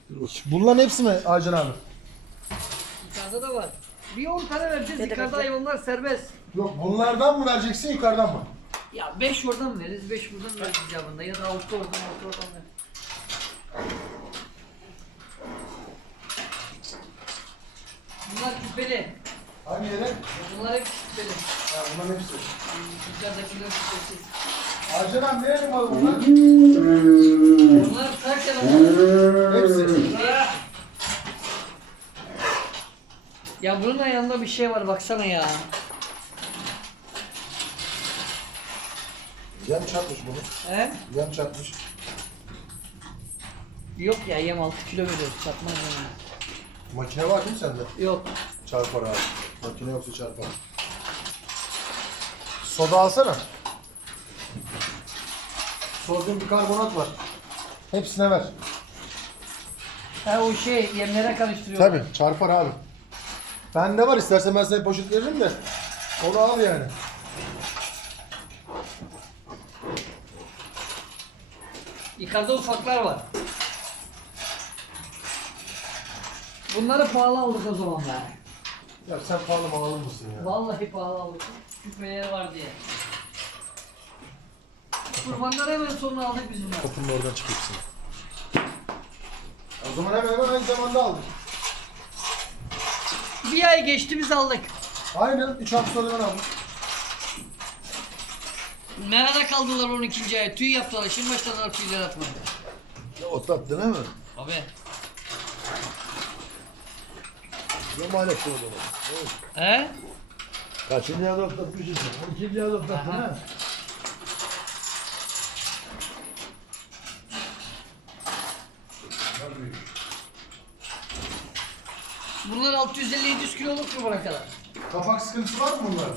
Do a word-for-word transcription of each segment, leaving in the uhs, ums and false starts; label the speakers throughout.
Speaker 1: Bunların hepsi mi Aycan abi?
Speaker 2: Yukarıda da var. Bir on tane vereceğiz. Yukarıda hayvanlar serbest.
Speaker 1: Yok bunlardan mı vereceksin yukarıdan mı?
Speaker 2: Ya beş oradan veririz, beş buradan veririz cevabında. Ya da altı oradan, altı oradan ver. Bunlar küpeli.
Speaker 1: Hangi yere?
Speaker 2: Bunlar hep küpeli.
Speaker 1: Ha, bunların hepsi.
Speaker 2: Yukarıdakiler küpesiz.
Speaker 1: Aycan abi nereye numaralı bunlar?
Speaker 2: Bunlar kaç tane?
Speaker 1: Hepsi.
Speaker 2: Ya bunun ayağında bir şey var baksana ya.
Speaker 1: Yem çarpmış bunu.
Speaker 2: He?
Speaker 1: Yem çarpmış.
Speaker 2: Yok ya yem altı kilo veriyor. Satmaz yani.
Speaker 1: Makine var değil mi sende?
Speaker 2: Yok.
Speaker 1: Çarpar abi. Makine yoksa çarpar. Soda alsana. Sodyum bikarbonat var. Hepsine ver.
Speaker 2: Ha o şey yemlere karıştırıyorlar.
Speaker 1: Tabii çarpar abi. Bende var, istersen ben sana poşet veririm de onu al yani.
Speaker 2: Yukarıda ufaklar var. Bunları pahalı aldık o zaman be.
Speaker 1: Ya sen pahalı mal alır mısın ya?
Speaker 2: Vallahi pahalı aldık. Küpeleri var diye. Kurbanları hemen sonra aldık biz bunları.
Speaker 1: Kapının oradan çıkıyorsun. O zaman hemen hemen aynı zamanda aldık.
Speaker 2: Bir ay geçti biz aldık.
Speaker 1: Aynen, üç hafta sonra ben aldım.
Speaker 2: Merada kaldılar on ikinci ay. Tüy yaptılar. Şimdi başladılar tüyler atmaya.
Speaker 1: Otlattın değil mi?
Speaker 2: Abi.
Speaker 1: Yok maalesef o zaman.
Speaker 2: He?
Speaker 1: Kaçıncı yılda otlatmışsın? on ikinci yılda otlattın
Speaker 2: Aha.
Speaker 1: ha?
Speaker 2: Bunlar altı yüz elli yedi yüz kilo olur mu bana kadar?
Speaker 1: Kapak sıkıntısı var mı bunlarda?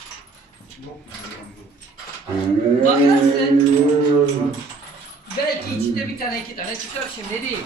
Speaker 2: Bakarsın. Belki içinde bir tane iki tane çıkar şimdi değil.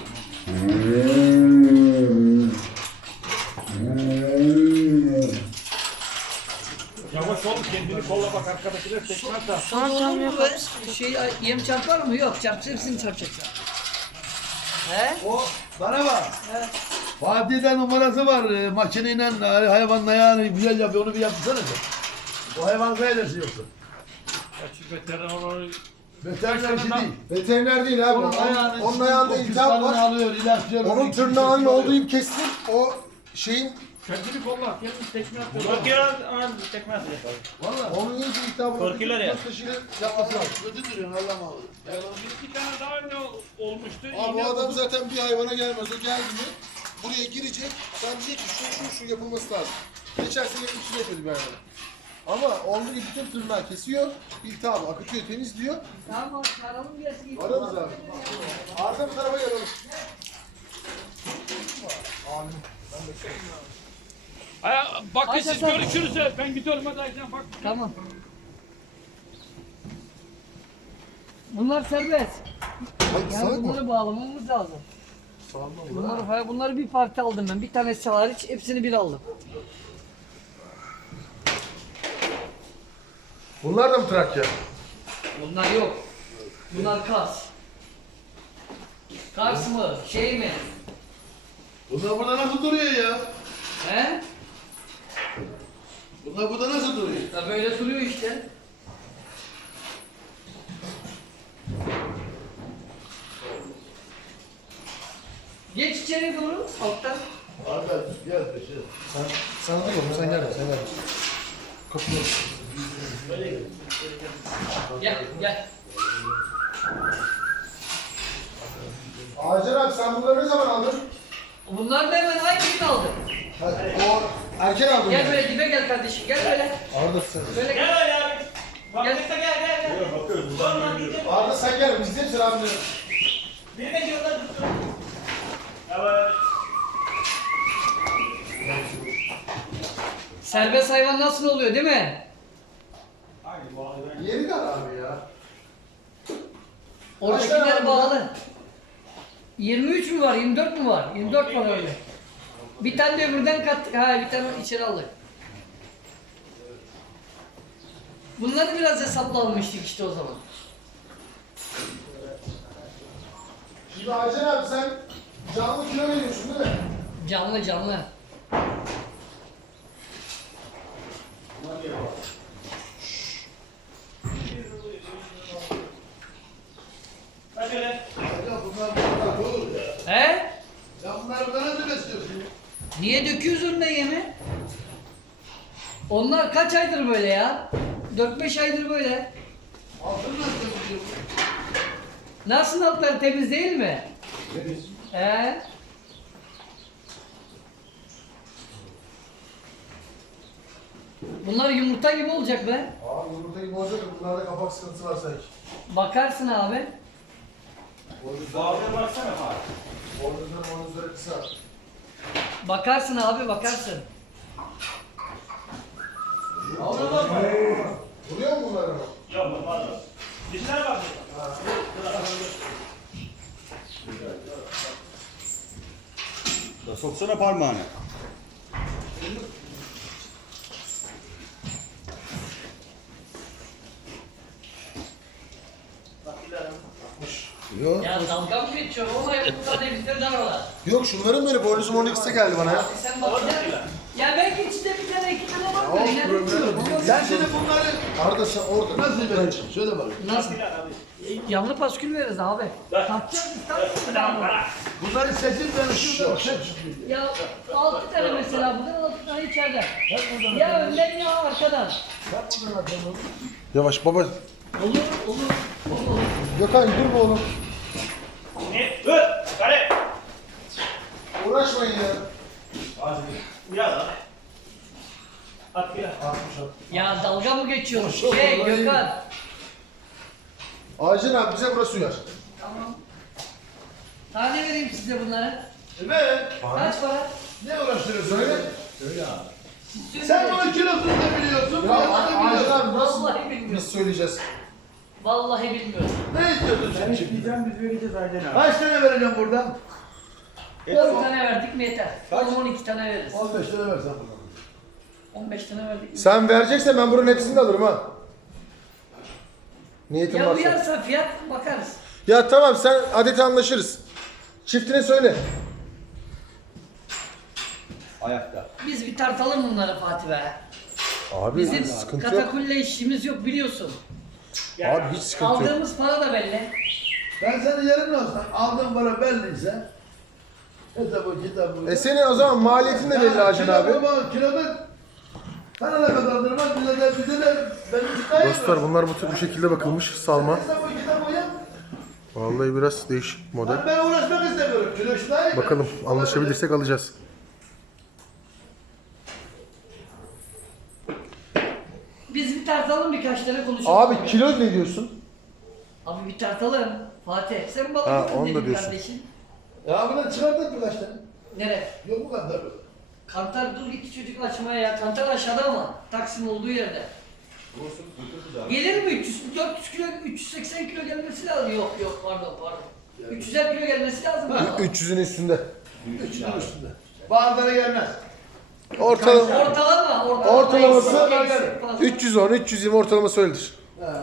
Speaker 3: Yavaş ol, kendini kolla bak arkadakiler tekme atar.
Speaker 2: Sonra olur mu be? Şey, yem çarpar mı? Yok çarpsa hepsini çarpacak. He?
Speaker 4: O bana bak.
Speaker 2: He.
Speaker 4: Fatih'de numarası var. E, makineyle e, hayvanın ayağını güzel yapıyor. Onu bir yapsana sen. O hayvan kaydersi yoksa.
Speaker 3: Kaçı veteran olur.
Speaker 4: Veteriner işi değil.
Speaker 1: Veteriner değil abi.
Speaker 4: Onun
Speaker 1: Onun,
Speaker 4: ayağını,
Speaker 1: onun ayağında iltihap
Speaker 4: iltihap
Speaker 1: var.
Speaker 4: alıyor, ilaçlıyor.
Speaker 1: Onun tırnağının olduğu ip kestim. O şeyin,
Speaker 3: Kendini kolla, kendini tekme at. Korkuyor ama tekme atacak abi.
Speaker 4: Valla.
Speaker 1: onun iyice iltihabını
Speaker 3: Korkuyorlar ya.
Speaker 1: taşıyla yapması lazım.
Speaker 4: Kötü duruyorsun Allah'ım abi.
Speaker 3: Bir iki tane daha ne olmuştu?
Speaker 1: Abi bu
Speaker 3: İğne
Speaker 1: adam
Speaker 3: oldu.
Speaker 1: zaten bir hayvana gelmez. O geldi mi buraya girecek. Sen diyecek ki şu şu şu yapılması lazım. Geçen sene üçünü yapıyordu bir hayvana. Ama olduğu gibi bütün tırnağı kesiyor. İltihabı akıtıyor, temizliyor.
Speaker 2: Tamam, aralım gelsin.
Speaker 1: Ararız abi. Arda bu tarafa yaralım. Amin.
Speaker 3: Aya, bakın
Speaker 2: Ayşe
Speaker 3: siz
Speaker 2: sen-
Speaker 3: görüşürüz. Ben gidiyorum hadi Ayşen bak.
Speaker 2: Tamam. Bunlar serbest.
Speaker 1: Hadi
Speaker 2: Yani
Speaker 1: salak mı?
Speaker 2: bunları bağlamamız lazım.
Speaker 1: Sağlam mı?
Speaker 2: Bunları, bunları bir parça aldım ben. Bir tanesi hariç hepsini bir aldım.
Speaker 1: Bunlar da mı Trakya?
Speaker 2: Bunlar yok. Bunlar Kars. Kars mı? Şey mi?
Speaker 4: Bunlar burada nasıl duruyor ya?
Speaker 2: He?
Speaker 4: Bunlar burada nasıl duruyor?
Speaker 2: Ya böyle duruyor işte. Geç içeri doğru. Alttan.
Speaker 4: Arkadaş gel peşe.
Speaker 1: Sen, sen dur oğlum, sen gel, sen gel. Kapıyı.
Speaker 2: Gel gel.
Speaker 1: Hacer abi sen bunları ne zaman aldın?
Speaker 2: Bunlar da hemen aynı gün aldım.
Speaker 1: Ha, o erken aldın.
Speaker 2: Gel
Speaker 1: yani.
Speaker 2: böyle dibe gel kardeşim. Gel böyle.
Speaker 1: Arda sen.
Speaker 2: Böyle gel.
Speaker 3: Gel ya. Vakıfta gel gel gel.
Speaker 1: Arda sen gel, biz de sıra abi.
Speaker 3: Beni de yolda tutun. Evet.
Speaker 2: Serbest hayvan nasıl oluyor değil mi?
Speaker 1: Yeri de abi ya.
Speaker 2: Oradakiler bağlı. yirmi üç mü var, yirmi dört mü var? yirmi dört var öyle. Bir tane de öbürden kattık. Ha bir tane içeri aldık. Bunları biraz hesapla almıştık işte o zaman.
Speaker 1: Şimdi Hacer abi sen Canlı kilo veriyorsun değil mi?
Speaker 2: Canlı canlı.
Speaker 3: Kaç öyle?
Speaker 4: Ya bunlar bunlar olur ya.
Speaker 2: He?
Speaker 4: Ya bunlar burada nasıl besliyorsun?
Speaker 2: Niye döküyoruz önüne yemi? Onlar kaç aydır böyle ya? dört beş aydır böyle.
Speaker 4: Altın nasıl besliyor?
Speaker 2: Nasıl altları temiz değil mi?
Speaker 4: Temiz.
Speaker 2: He? Bunlar yumurta gibi olacak be.
Speaker 1: Abi yumurta gibi olacak da bunlarda kapak sıkıntısı var sanki.
Speaker 2: Bakarsın abi.
Speaker 3: Bağırına baksana bak.
Speaker 1: Boynuzları boynuzları kısa.
Speaker 2: Bakarsın abi bakarsın.
Speaker 3: Bağırına bakma.
Speaker 1: Vuruyor mu bunlar ama?
Speaker 3: Yok pardon. Dişler bak.
Speaker 5: Da soksana parmağını.
Speaker 1: Yok.
Speaker 2: Ya dalga mı geçiyor? Ama bu da bizde dar var.
Speaker 1: Yok şunların böyle boynuzu mornu kısa geldi bana ya.
Speaker 2: Sen bak ya. Ya belki içinde bir tane iki tane var da yine
Speaker 1: problem
Speaker 2: tutuyor.
Speaker 1: yok.
Speaker 4: Sen şimdi bunları
Speaker 1: Arda sen orada.
Speaker 4: nasıl vereceksin? Söyle bakayım.
Speaker 2: Nasıl? Yanlı paskül veririz abi. Tatacağız biz tatacağız.
Speaker 3: Tamam bırak.
Speaker 4: Bunları seçip verirsin. Seç.
Speaker 2: Ya altı tane mesela buradan altı tane içeride. Ya önden ya arkadan.
Speaker 1: Yavaş baba.
Speaker 2: Olur olur olur.
Speaker 1: Gökhan durma oğlum.
Speaker 3: Ne? Dur. Kare.
Speaker 1: Uğraşmayın ya.
Speaker 3: Hadi. Biraz daha. At bir.
Speaker 2: Ya dalga mı geçiyorsun?
Speaker 1: Çok
Speaker 2: Şey
Speaker 1: vallahi.
Speaker 2: Gökhan.
Speaker 1: Acil abi bize burası uyar.
Speaker 2: Tamam. Tane vereyim size bunları.
Speaker 4: Evet.
Speaker 2: Kaç para?
Speaker 4: Ne uğraştırıyorsun?
Speaker 1: Söyle.
Speaker 2: Siz
Speaker 4: Sen
Speaker 2: söyleyin.
Speaker 4: bunun kilosunu da biliyorsun.
Speaker 1: Ya
Speaker 4: fiyatını da
Speaker 1: Acil
Speaker 4: biliyorsun.
Speaker 1: abi nasıl
Speaker 2: Vallahi bilmiyorum.
Speaker 1: biz söyleyeceğiz.
Speaker 2: Vallahi bilmiyorum.
Speaker 4: Ne istiyorsun sen şimdi?
Speaker 3: Diyeceğim biz vereceğiz Aydın abi.
Speaker 4: Kaç tane vereceğim buradan?
Speaker 2: on tane verdik mi yeter? on on iki tane veririz.
Speaker 4: on beş tane versen buradan.
Speaker 2: on beş tane verdik mi?
Speaker 1: Sen vereceksen ben buranın hepsini de alırım ha. Niyetin
Speaker 2: Ya
Speaker 1: varsa.
Speaker 2: uyarsa fiyat bakarız.
Speaker 1: Ya tamam sen adeti anlaşırız. Çiftine söyle.
Speaker 5: Ayakta.
Speaker 2: Biz bir tartalım bunları Fatih be.
Speaker 1: Abi
Speaker 2: Bizim
Speaker 1: sıkıntı yok.
Speaker 2: katakulle işimiz yok biliyorsun.
Speaker 1: Abi hiç sıkıntı yok.
Speaker 2: Aldığımız para da belli.
Speaker 4: Ben senin yerin olsam aldığın para belliyse hesabı kitabı.
Speaker 1: E senin o zaman maliyetin de belli Acil abi.
Speaker 4: Kiloda sana ne kadardır var bize de bize de benim çıkayım.
Speaker 1: Dostlar bunlar bu tür bu şekilde bakılmış salma.
Speaker 4: Hesabı kitabı yap.
Speaker 1: Vallahi biraz değişik model.
Speaker 4: Ben, ben uğraşmak istemiyorum. Kilo şurayı.
Speaker 1: Bakalım anlaşabilirsek alacağız.
Speaker 2: Biz bir tartalım birkaç tane konuşalım.
Speaker 1: Abi kilo ne diyorsun?
Speaker 2: Abi bir tartalım. Fatih sen balık
Speaker 1: Ha,
Speaker 2: tutun
Speaker 1: onu da
Speaker 2: dedin
Speaker 1: diyorsun.
Speaker 2: kardeşim.
Speaker 4: Ya buradan çıkardık birkaç tane.
Speaker 2: Nere?
Speaker 4: Yok bu kadar.
Speaker 2: Kantar dur gitti çocuk açmaya ya. Kantar aşağıda ama. Taksim olduğu yerde. Gelir mi üç yüz, dört yüz kilo, üç yüz seksen kilo gelmesi lazım. Yok yok pardon pardon. üç yüzer kilo gelmesi lazım. ama.
Speaker 1: üç yüzün üstünde.
Speaker 4: Üçünün üstünde. Bazıları gelmez.
Speaker 1: Ortalama
Speaker 2: Ortalama, ortalama.
Speaker 1: Ortalaması
Speaker 2: Eksik, eksik fazla.
Speaker 1: üç yüz on üç yüz yirmi ortalaması öyledir.
Speaker 4: Ha.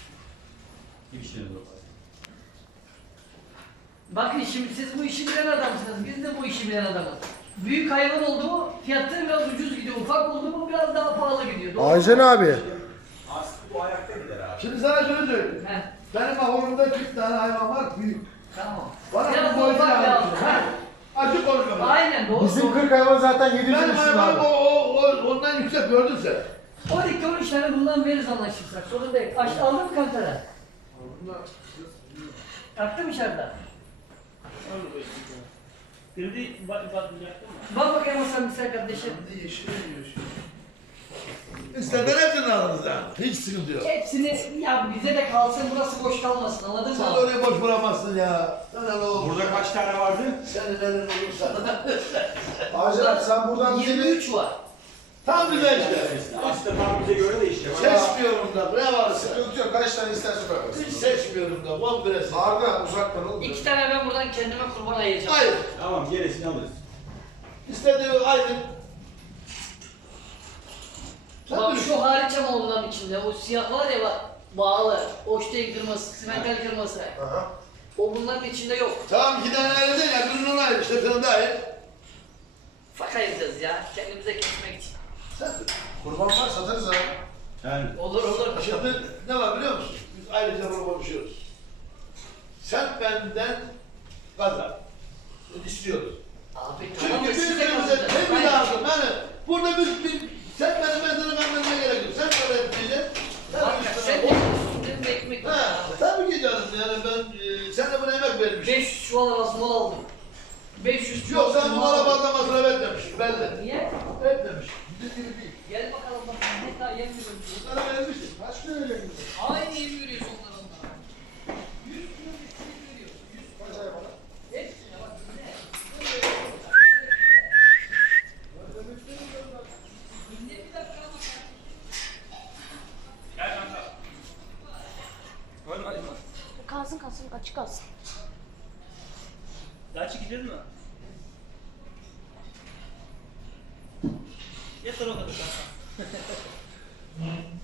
Speaker 2: Bakın şimdi siz bu işi bilen adamsınız. Biz de bu işi bilen adamız. Büyük hayvan oldu mu fiyatları biraz ucuz gidiyor. Ufak oldu mu biraz daha pahalı gidiyor. Doğru mu?
Speaker 1: Aycan abi.
Speaker 5: Bu ayakta gider abi.
Speaker 4: Şimdi sana şunu söyleyeyim.
Speaker 2: Heh,
Speaker 4: Benim ahurumda kırk tane hayvan var büyük.
Speaker 2: tamam.
Speaker 4: Bana
Speaker 2: Biraz
Speaker 4: bu
Speaker 2: da
Speaker 4: boyutu
Speaker 2: ufak
Speaker 4: lazım.
Speaker 2: lazım.
Speaker 4: Ha. Açık konuşalım.
Speaker 2: Aynen doğru.
Speaker 1: Bizim
Speaker 2: doğru.
Speaker 1: kırk hayvan zaten yedi yüzün
Speaker 4: Benim
Speaker 1: üstünde
Speaker 4: hayvanım
Speaker 1: abi.
Speaker 4: o, o, o, ondan yüksek gördün sen.
Speaker 2: on iki on üç tane bundan veririz anlaşırsak. Sorun değil. Aç, aldın mı kantara? Taktı mı içeride?
Speaker 3: Girdi bak bak yaktın mı?
Speaker 2: Bak bakayım Hasan Misal kardeşim.
Speaker 4: İsterden hepsini alırız yani. Hiç sıkıntı yok.
Speaker 2: Hepsini ya bize de kalsın burası boş kalmasın anladın
Speaker 4: Sen
Speaker 2: mı?
Speaker 4: oraya boş bıramazsın ya. Sana ne olur.
Speaker 5: Burada kaç tane vardı?
Speaker 4: Senin elin olursa.
Speaker 1: Acil abi sen buradan bize
Speaker 2: yirmi
Speaker 1: bir...
Speaker 2: üç var.
Speaker 4: Tam güzel işte.
Speaker 5: Aslında tam bize göre de işte.
Speaker 4: Seçmiyorum da. Ne varsa.
Speaker 1: Sıkıntı yok kaç tane istersen koyarsın.
Speaker 4: Hiç seçmiyorum da. Kompresi.
Speaker 1: Arda uzaktan oğlum.
Speaker 2: İki tane ben buradan kendime kurban ayıracağım.
Speaker 4: Hayır.
Speaker 5: Tamam gerisini alırız.
Speaker 4: İstediği aynı. Sen
Speaker 2: Bak
Speaker 4: düşün.
Speaker 2: şu hariç ama onların içinde o siyah var ya bak bağlı, Oştey kırması, simental kırması.
Speaker 1: Aha.
Speaker 2: O bunların içinde yok.
Speaker 4: Tamam iki tane ayrı değil ya. Birinin ona Kurban dahil.
Speaker 2: Faka yapacağız ya. Kendimize kesmek için.
Speaker 4: Sen
Speaker 1: Kurban var satarız abi.
Speaker 5: Yani
Speaker 2: Olur olur.
Speaker 4: şimdi ne var biliyor musun? Biz ailece bunu konuşuyoruz. Sen benden kazan. İstiyoruz.
Speaker 2: Abi
Speaker 4: Çünkü
Speaker 2: tamam da siz de
Speaker 4: birbirimize
Speaker 2: kazanacaksınız.
Speaker 4: tebrik
Speaker 2: Hayır.
Speaker 4: lazım. Yani burada biz, biz sen benim ben sana vermene gerek yok. Sen para edeceksin. Ben
Speaker 2: Bak
Speaker 4: üstüne
Speaker 2: sen
Speaker 4: bol-
Speaker 2: de üstünde ekmek var
Speaker 4: Ha,
Speaker 2: abi.
Speaker 4: tabii ki canım yani ben e, sen de buna emek vermişsin.
Speaker 2: beş yüz çuval arasında aldım. beş yüz çuval
Speaker 4: Yok sen bu
Speaker 2: arasında aldım.
Speaker 4: arabadan masraf etmemişsin belli.
Speaker 2: Niye?
Speaker 4: Etmemiş. Bizim gibi değil.
Speaker 2: Gel bakalım bak. Hatta yem veriyorum.
Speaker 4: Bunlara vermişsin.
Speaker 1: Kaç kilo öyle mi?
Speaker 2: Aynı yemi veriyorsun onlara onlara. yüz kilo üstüne veriyorsun. yüz
Speaker 1: Kaç ay bana?
Speaker 2: hepsine bak dinle. Dinle bir dakika bak.
Speaker 3: Gel kanka. Koyma koyma.
Speaker 6: Kalsın kalsın açık kalsın.
Speaker 3: Daha çekeceğiz mi? Yeter o kadar kanka.